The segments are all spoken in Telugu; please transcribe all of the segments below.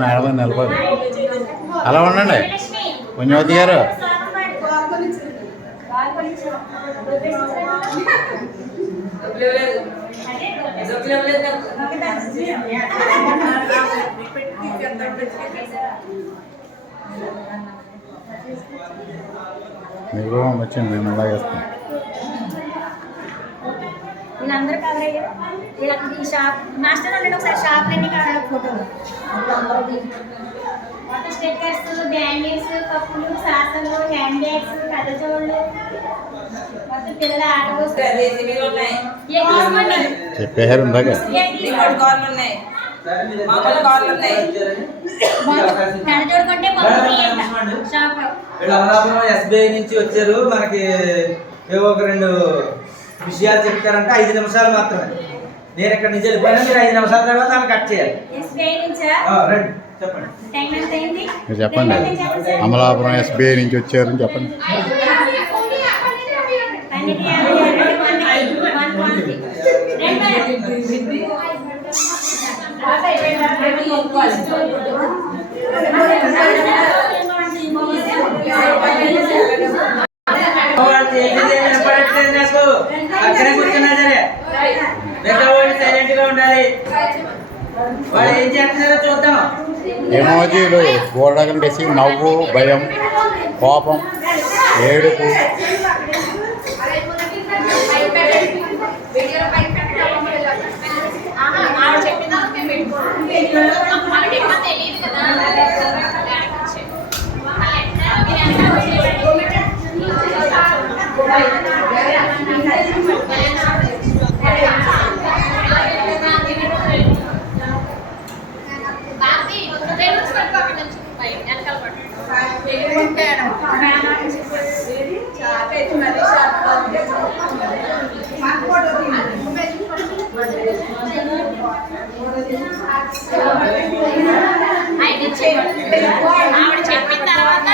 మేడం నిలబడి అలా ఉండండి. పుణ్యవతి గారు మీరు వచ్చింది మేము ఎలా చేస్తాం. వీళ్ళందరూ కవర్ అయ్యారు. వీళ్ళకి ఈ షాప్ మాస్టర్ ఉండండి ఒకసారి షాప్ అన్ని కావాలి ఫోటోలు మొత్తం స్టిక్కర్స్ బ్యాంగిల్స్ కప్పులు సాసలు హ్యాండ్ బ్యాగ్స్ కథజోళ్ళు మొత్తం పిల్లల ఆట చెప్పారు ఇందాక ఎస్బీఐ నుంచి వచ్చారు. మనకి ఏవో ఒక 2 విషయాలు చెప్తారంటే 5 నిమిషాలు మాత్రమే. నేను ఇక్కడ నుంచి వెళ్ళిపోయినా మీరు 5 నిమిషాల తర్వాత ఆమె కట్ చేయాలి. రండి చెప్పండి. మీరు చెప్పండి. అమలాపురం ఎస్బీఐ నుంచి వచ్చారని చెప్పండి. అక్కడే కూర్చున్నా సరే మిగతా వాళ్ళు సైలెంట్ గా ఉండాలి. వాళ్ళు ఏం చేస్తున్నారో చూద్దాం. ఎమోజీలు గోడగం చేసి నవ్వు, భయం, కోపం, ఏడుపు, ఆవిడ చెప్పిన తర్వాత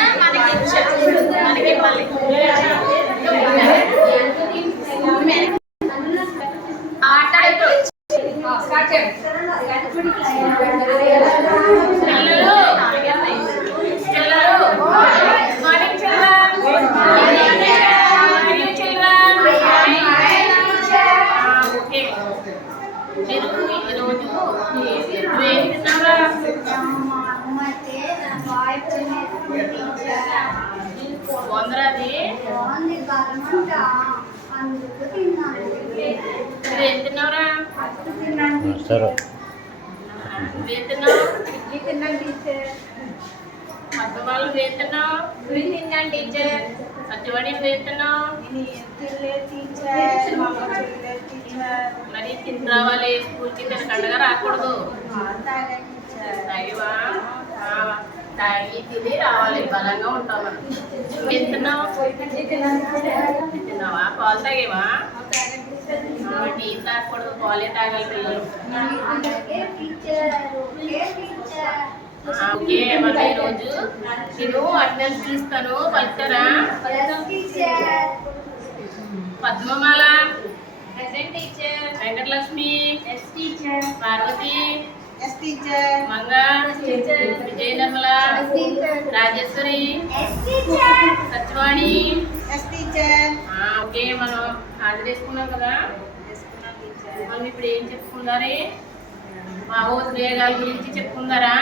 మనకి ఇవ్వాలి. వాళ్ళు వేస్తున్నావు టీచర్ సత్యవాడి వేస్తున్నావు మరి తిని రావాలి. స్కూల్కి తినకుండా రాకూడదు. తాగివా తాగి తిని రావాలి. బలంగా ఉంటావు. తింటున్నావు తిన్నావా? పాలు తాగేవా? టీ తాగకూడదు. పాలే తాగాలి పిల్లలు. ఓకే మరి ఈరోజు నేను అటెండెన్స్ తీస్తాను. పలుకుతారా? పద్మమాల వెంకటలక్ష్మి పార్వతి మంగ విజయ నిర్మల రాజేశ్వరి సత్యవాణి. ఓకే మనం హాజరు చేసుకున్నాం కదా. మనం ఇప్పుడు ఏం చెప్పుకుందారే? భావోద్వేగాల గురించి చెప్పుకుందారా?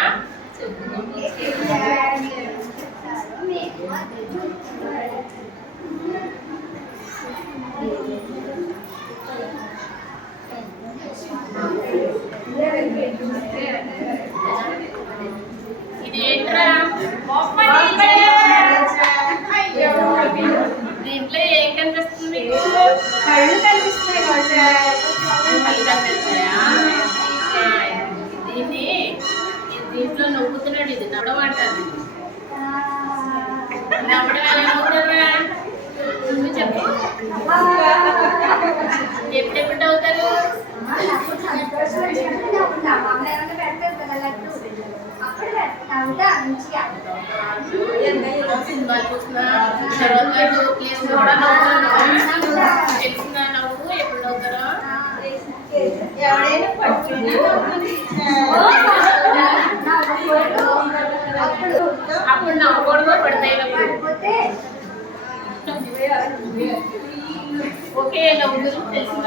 ఇదేంట్రా? దీంట్లో ఏం కనిపిస్తుంది మీకు? కళ్ళు కనిపిస్తున్నాయి. దీంట్లో నవ్వుతున్నాడు. ఇది నవ్వడం అంటారు. నవ్వడం ఎలా నవ్వుతారా? నువ్వు చెప్పు. ఎప్పుడెప్పుడు అవుతారు? సినిమాలు చూసినా తర్వాత ప్లేస్ కూడా నవ్వుతున్నా తెలిసిన నవ్వు ఎప్పుడు నవ్వుతారా అప్పుడు నవ్వకూడదు పడతాయి ఓకే నవ్వులు తెలిసిన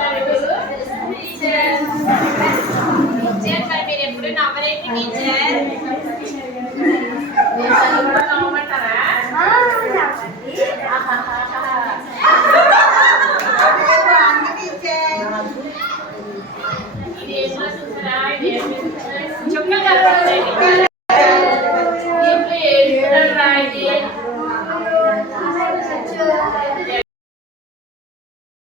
టీచర్ మీరు ఎప్పుడు నవ్వరేంటి టీచర్ నవ్వమంటారా ఇది ఏమో చూసారా ఇది